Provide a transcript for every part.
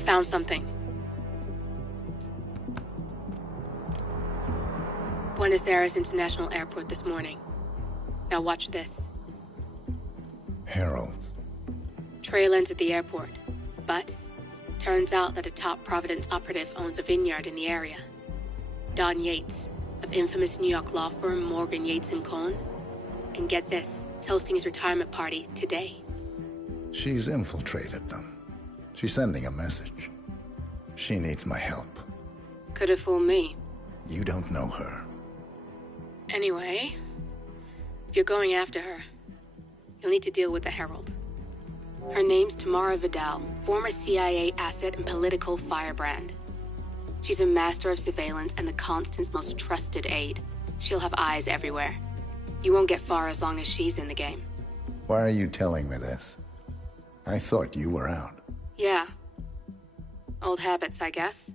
found something. Buenos Aires International Airport this morning. Now watch this. Heralds. Trail ends at the airport, but turns out that a top Providence operative owns a vineyard in the area. Don Yates, of infamous New York law firm Morgan, Yates & Cohn. And get this, is hosting his retirement party today. She's infiltrated them. She's sending a message. She needs my help. Could have fooled me. You don't know her. Anyway, if you're going after her, you'll need to deal with the Herald. Her name's Tamara Vidal, former CIA asset and political firebrand. She's a master of surveillance and the Constant's most trusted aide. She'll have eyes everywhere. You won't get far as long as she's in the game. Why are you telling me this? I thought you were out. Yeah. Old habits, I guess.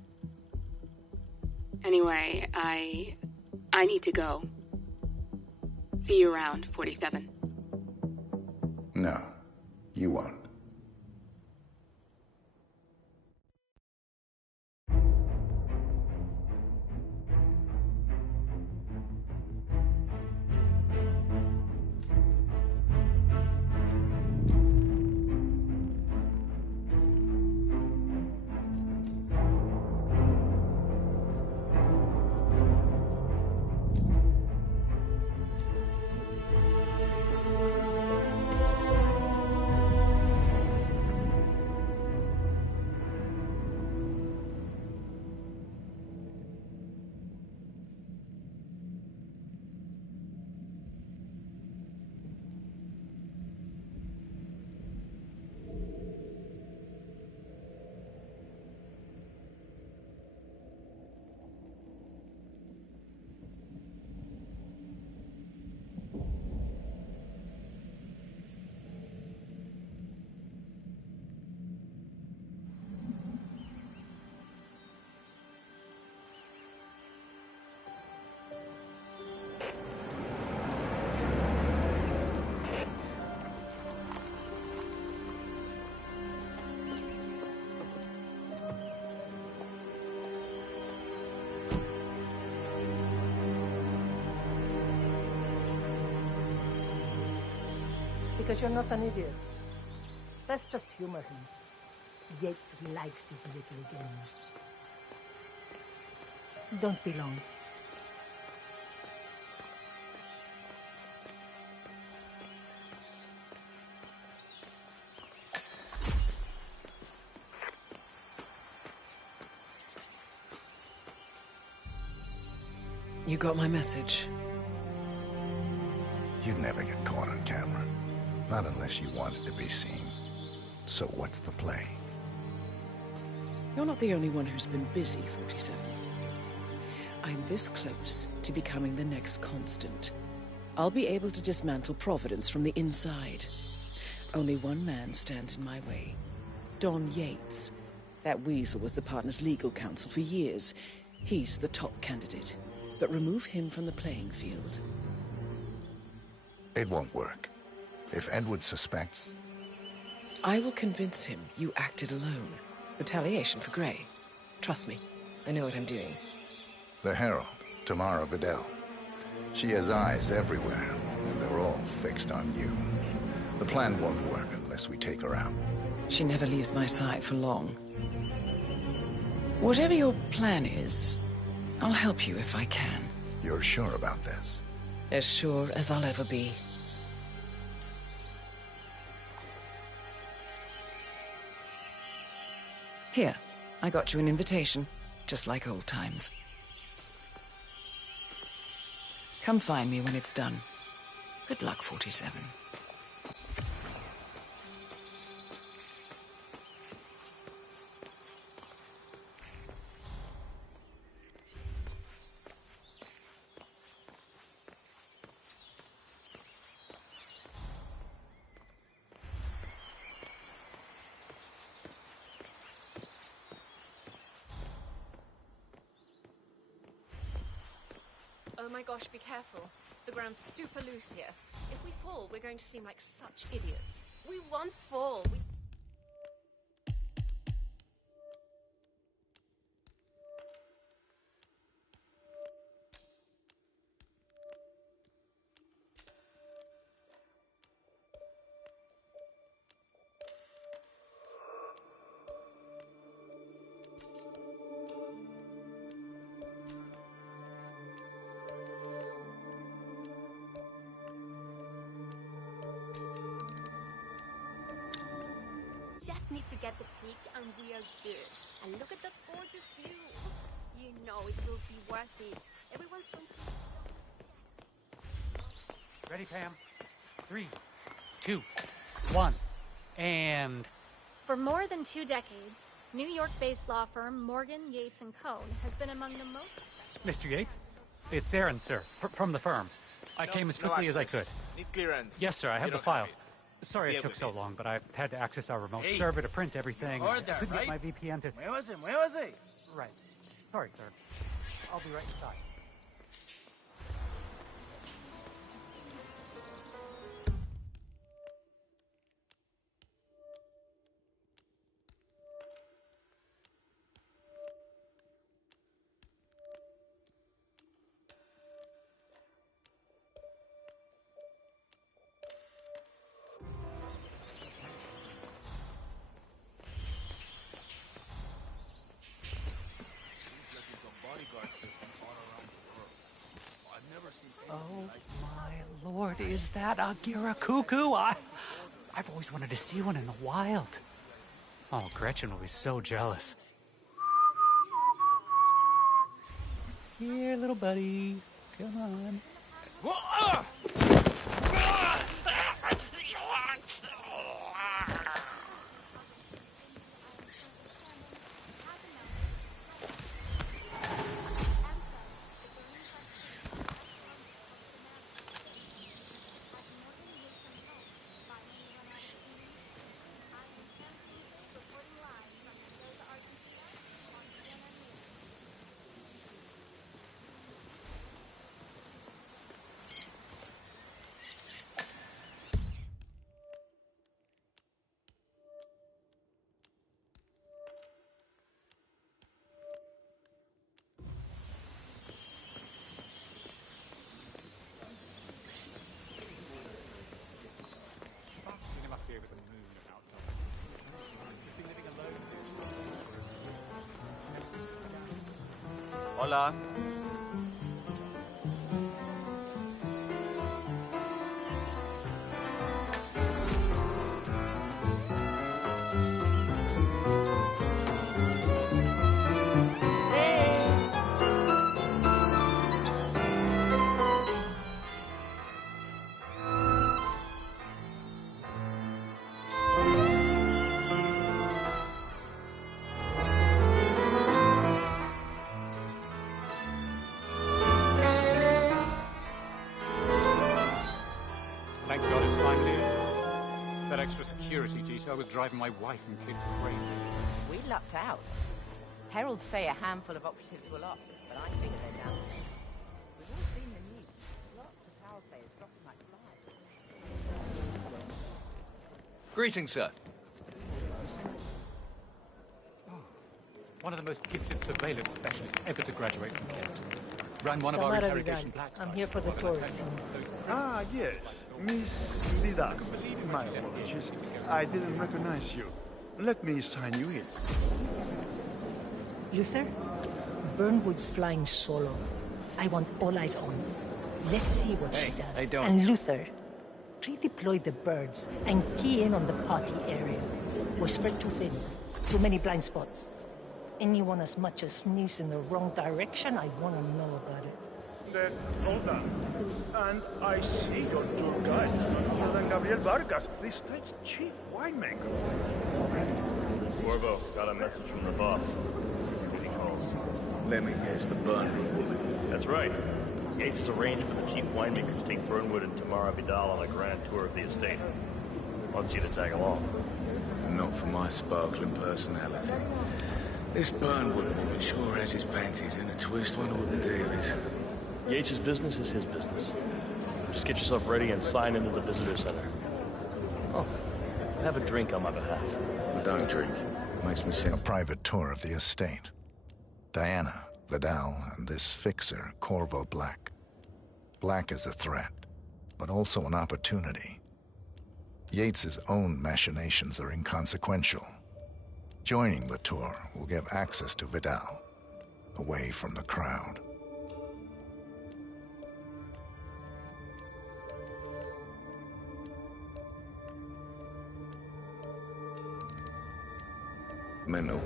Anyway, I need to go. See you around, 47. No, you won't. Because you're not an idiot. Let's just humor him. Yates likes his little games. Don't be long. You got my message. You'd never get caught on camera. Not unless you wanted to be seen. So what's the play? You're not the only one who's been busy, 47. I'm this close to becoming the next Constant. I'll be able to dismantle Providence from the inside. Only one man stands in my way. Don Yates. That weasel was the partner's legal counsel for years. He's the top candidate. But remove him from the playing field. It won't work. If Edward suspects... I will convince him you acted alone. Retaliation for Grey. Trust me, I know what I'm doing. The Herald, Tamara Vidal. She has eyes everywhere, and they're all fixed on you. The plan won't work unless we take her out. She never leaves my side for long. Whatever your plan is, I'll help you if I can. You're sure about this? As sure as I'll ever be. Here, I got you an invitation, just like old times. Come find me when it's done. Good luck, 47. Oh my gosh, be careful. The ground's super loose here. If we fall, we're going to seem like such idiots. We won't fall. just need to get the peak and we are good. And look at the gorgeous view. You know it will be worth it. Everyone's going to be... Ready, Pam? 3, 2, 1, and... For more than 2 decades, New York-based law firm Morgan, Yates & Co. has been among the most... Mr. Yates? It's Aaron, sir, from the firm. I came as quickly as I could. Need clearance. Yes, sir, I have the files. Sorry it took so long, but I had to access our remote server to print everything. Order, Couldn't right? get my VPN to... Where was it? Where was it? Right. Sorry, sir. I'll be right inside. Oh my lord, is that a Cuckoo? I've always wanted to see one in the wild. Oh, Gretchen will be so jealous. Here, little buddy. Come on. Hola. Thank God it's finally over. That extra security detail was driving my wife and kids crazy. We lucked out. Heralds say a handful of operatives were lost, but I figure they're down. We've all seen the news. Lots of power players dropping like flies. Greetings, sir. One of the most gifted surveillance specialists ever to graduate from Kent. Ran one of our interrogation black sites. I'm here for the tourists. Ah, yes. Miss Vidal. My apologies. I didn't recognize you. Let me sign you in. Luther, Burnwood's flying solo. I want all eyes on. Let's see what she does. I don't. And Luther, redeploy the birds and key in on the party area. We're spread too thin. Too many blind spots. Anyone as much as sneeze in the wrong direction, I want to know about it. Then, hold on. And I see your tour guide is none other than Gabriel Vargas, the state's chief winemaker. Corvo, got a message from the boss. What he calls. Let me guess, the bun. That's right. Yates has arranged for the chief winemaker to take Fernwood and Tamara Vidal on a grand tour of the estate. Wants you to tag along. Not for my sparkling personality. This Burnwood woman sure has his panties in a twist. Wonder what the deal is. Yates' business is his business. Just get yourself ready and sign into the visitor center. Oh, have a drink on my behalf. I don't drink. Makes me sick. A private tour of the estate. Diana, Vidal, and this fixer, Corvo Black. Black is a threat, but also an opportunity. Yates's own machinations are inconsequential. Joining the tour will give access to Vidal, away from the crowd. Mental.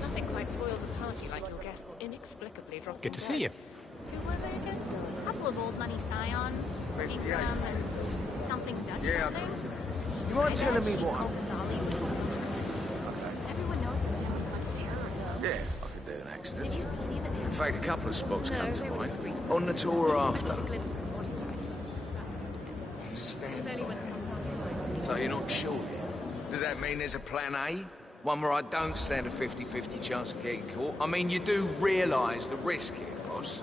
Nothing quite spoils a party like your guests inexplicably dropping Good to see you. Who were they again? A couple of old money scions. Ikram and something Dutch something. You mind telling me what? Everyone knows that family fights terrorism. Yeah, I could do an accident. Did you see any of it? In fact, a couple of spots No, come to they were mind. discreet. On the tour or after. So you're not sure yet? Does that mean there's a plan A? One where I don't stand a 50-50 chance of getting caught? I mean, you do realise the risk here, boss.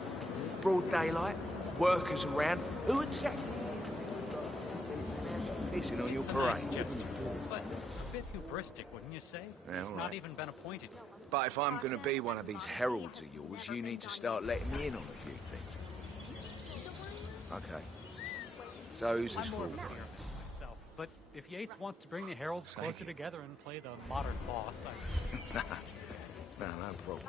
Broad daylight, workers around, who exactly? Pissing on your parade. But a bit hubristic, wouldn't you say? Yeah, He's all not right. even been appointed yet. But if I'm gonna be one of these heralds of yours, you need to start letting me in on a few things. Okay. So who's this I'm for? more of a player myself, but if Yates wants to bring the heralds closer together and play the modern boss, No problem.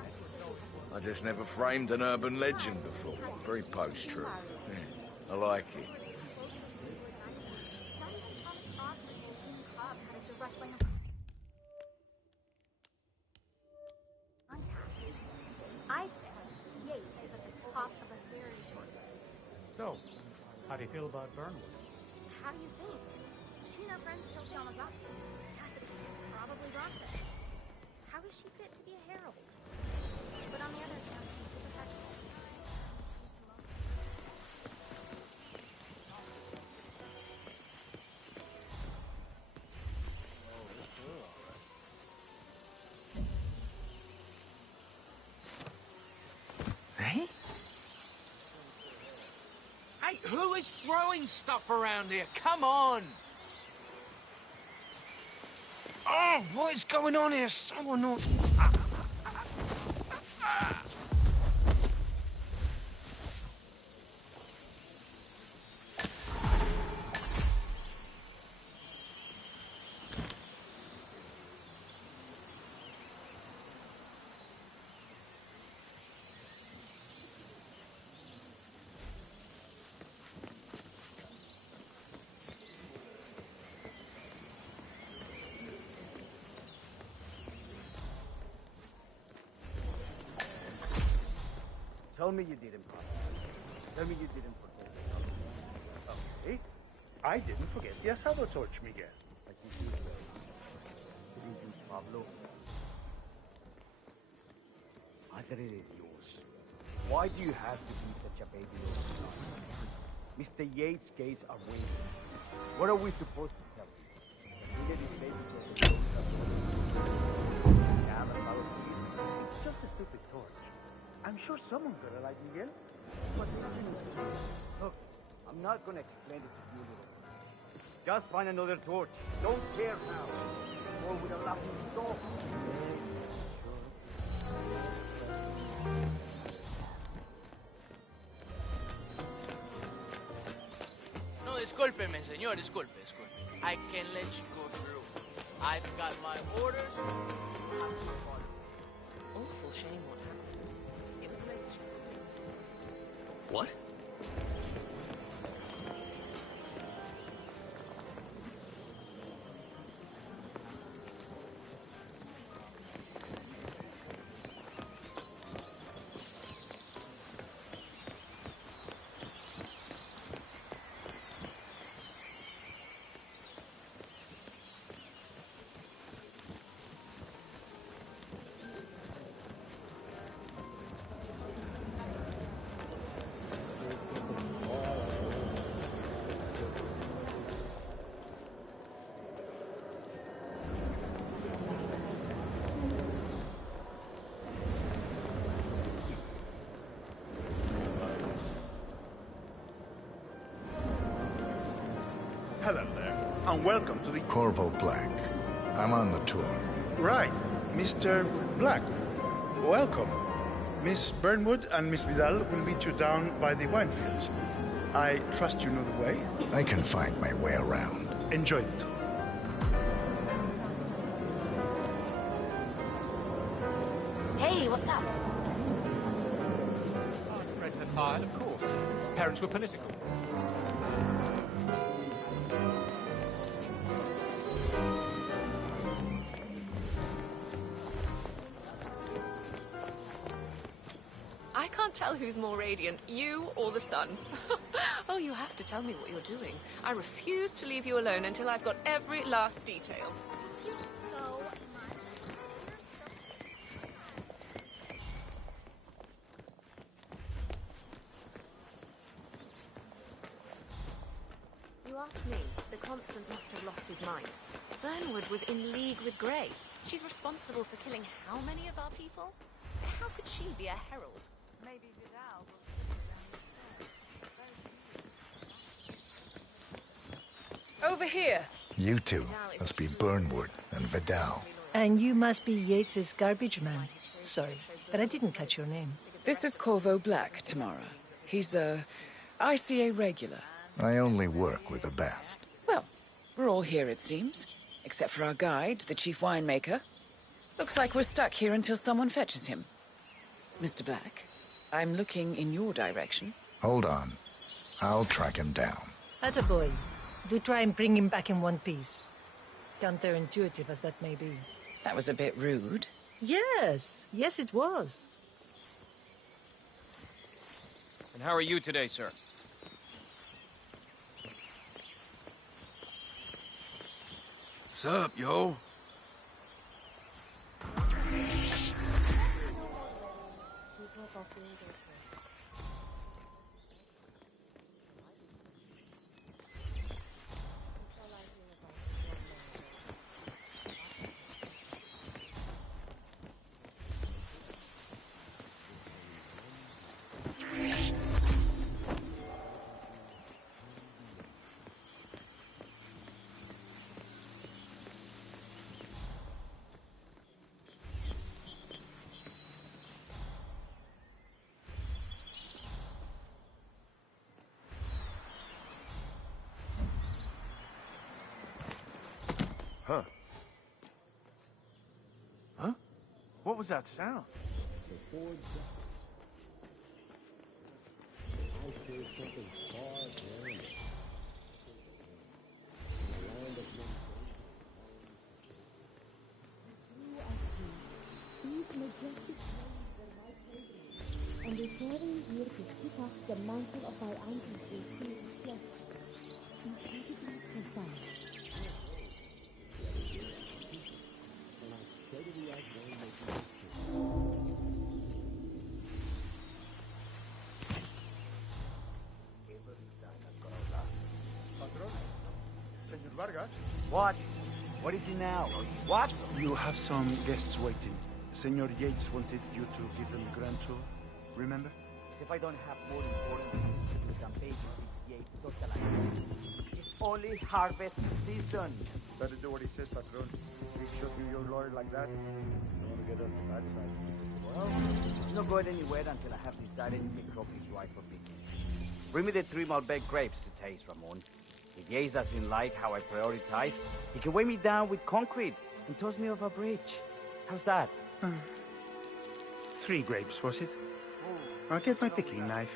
I just never framed an urban legend before. Very post-truth. Yeah, I like it. I said Yates is at the top of a very short list. So, how do you feel about Burnwood? How do you think? She and her friends killed Yamazaki. Probably rocked it. How is she fit to be a herald? But on the other hand, she's a professional. Hey? Hey, who is throwing stuff around here? Come on! Oh, what is going on here? Someone not... Tell me you didn't, Pablo. Tell me you didn't forget. Okay. I didn't forget the asado torch, Miguel. I think you will. Greetings, Pablo. Madre de Dios. Why do you have to be such a baby over son? Mr. Yates' gates are waiting. What are we supposed to tell him? That he did his baby to the It's just a stupid torch. I'm sure someone's gonna like Miguel. But nothing to do. Look, I'm not gonna explain it to you. Just find another torch. Don't care how. Or with a laughing stock. No, discúlpeme, señor, disculpe. I can let you go through. I've got my orders. Awful shame what happened. What? Hello there, and welcome to the... Corvo Black. I'm on the tour. Right, Mr. Black. Welcome. Miss Burnwood and Miss Vidal will meet you down by the wine fields. I trust you know the way? I can find my way around. Enjoy the tour. Hey, what's up? Of course. Parents were political. can't tell who's more radiant, you or the sun. Oh, you have to tell me what you're doing. I refuse to leave you alone until I've got every last detail. Thank you so much. You asked me. The Constant must have lost his mind. Burnwood was in league with Grey. She's responsible for killing how many of our people? How could she be a herald? Maybe Vidal will... Over here. You two must be Burnwood and Vidal. And you must be Yates's garbage man. Sorry, but I didn't catch your name. This is Corvo Black, Tamara. He's a ICA regular. I only work with the best. Well, we're all here, it seems. Except for our guide, the chief winemaker. Looks like we're stuck here until someone fetches him. Mr. Black, I'm looking in your direction. Hold on. I'll track him down. Attaboy. Do try and bring him back in one piece. Counterintuitive as that may be. That was a bit rude. Yes. Yes, it was. And how are you today, sir? Sup, yo? Huh? Huh? What was that sound? And they came here to pick up the mantle of our ancestors. Yes, incredibly profound. What? What is he now? What? You have some guests waiting. Senor Yates wanted you to give them a grand tour. Remember? If I don't have more important things to do than babysit Yates socialize. It's only harvest season. Better do what he says, Patron. Big shot with your lawyer like that. You want to get on the bad side. Well, I'm not going anywhere until I have decided if the crop is right for picking. Bring me the 3 Malbec grapes to taste, Ramon. If Yates doesn't like how I prioritize, he can weigh me down with concrete and toss me off a bridge. How's that? 3 grapes, was it? I'll get my picking knife.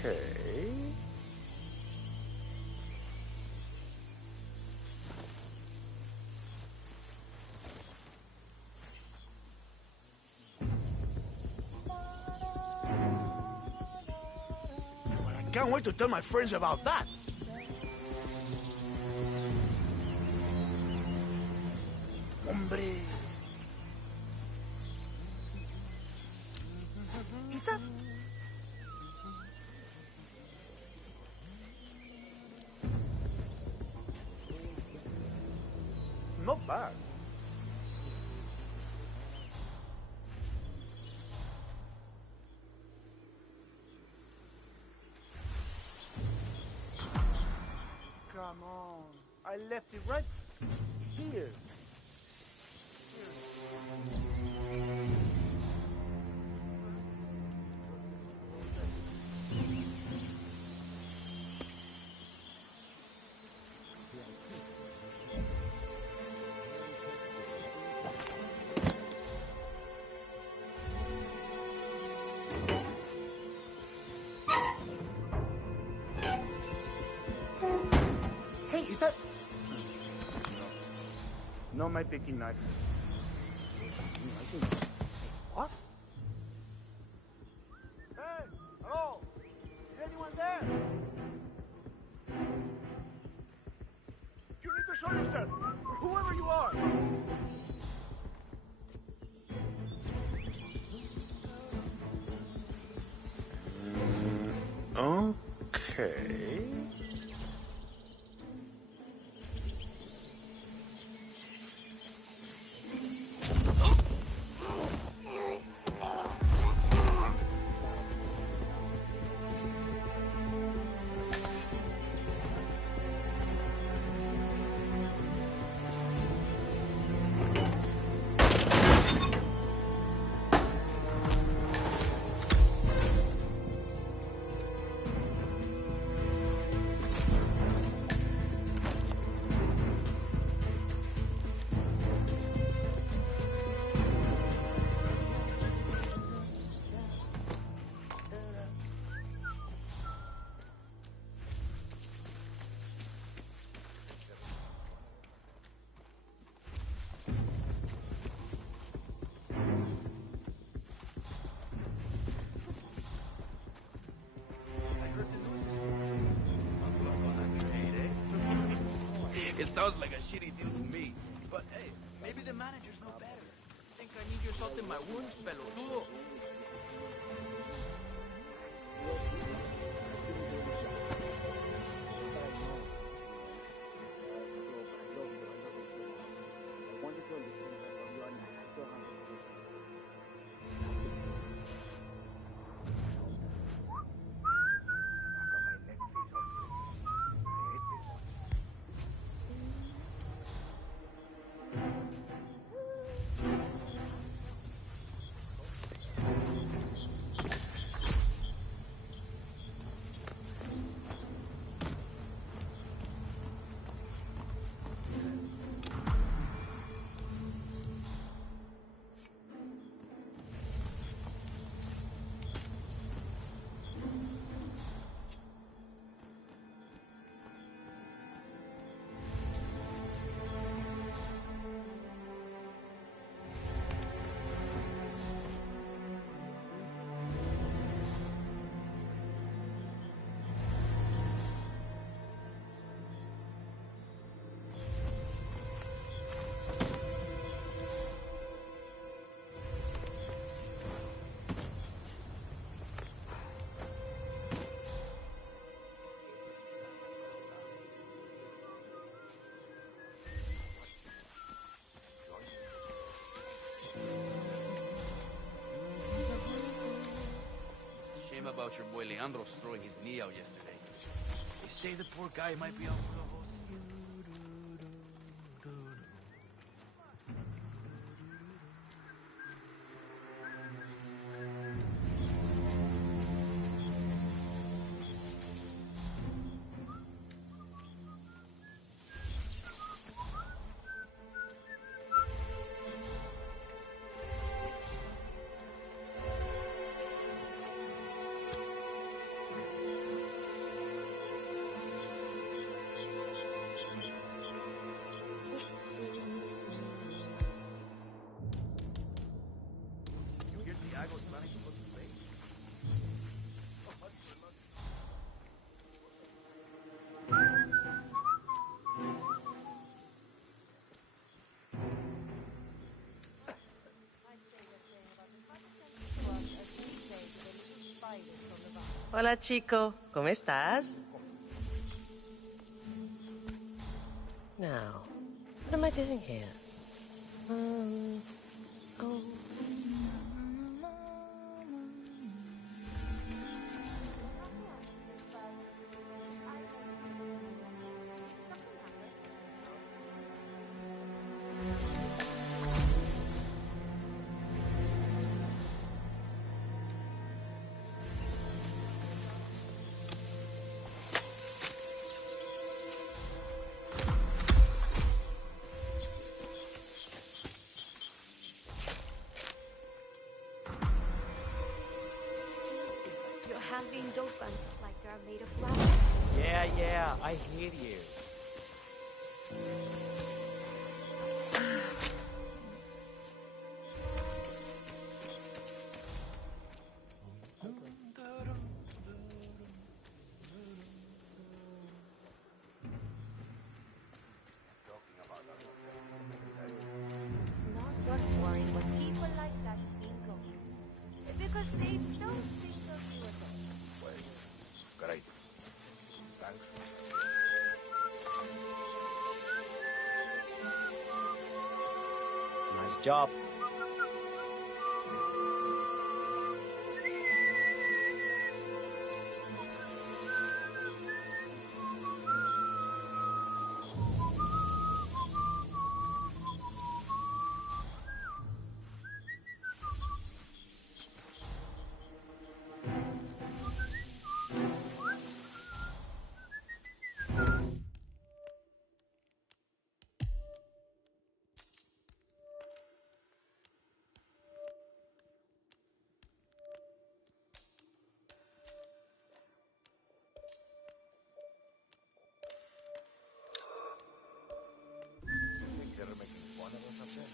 Okay. Can't wait to tell my friends about that. Hombre. Pizza? Not bad. Come on. I left it right here. ¿Dijiste? No my picking knife. What? Hey, hello! Is anyone there? You need to show yourself, whoever you are. Okay. It sounds like a shitty deal to me. But hey, maybe the managers know better. Think I need your salt in my wounds, pelotudo? Shame about your boy Leandro's throwing his knee out yesterday. They say the poor guy might be on globos. Hola, chico. ¿Cómo estás? Now, what am I doing here? Oh. You're handling those bunches like they're made of rubber. Yeah, I hear you. It's not worth worrying what people like that think of you. Because they don't think of you at all. Well, great. Thanks. Nice job. Think they're making fun of us up there?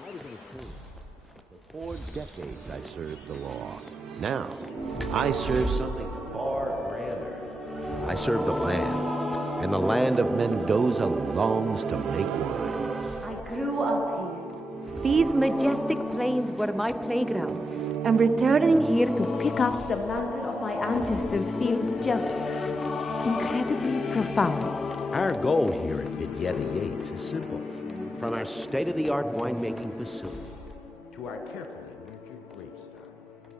I was a priest. For 4 decades I served the law. Now, I serve something far grander. I serve the land, and the land of Mendoza longs to make wine. I grew up here. These majestic plains were my playground, and returning here to pick up the mantle of my ancestors feels just incredibly profound. Our goal here at Vignetta Yates is simple. From our state-of-the-art winemaking facility to our carefully nurtured gravestone,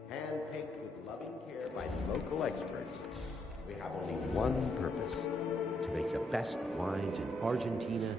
hand-picked with loving care by local experts, we have only one purpose: to make the best wines in Argentina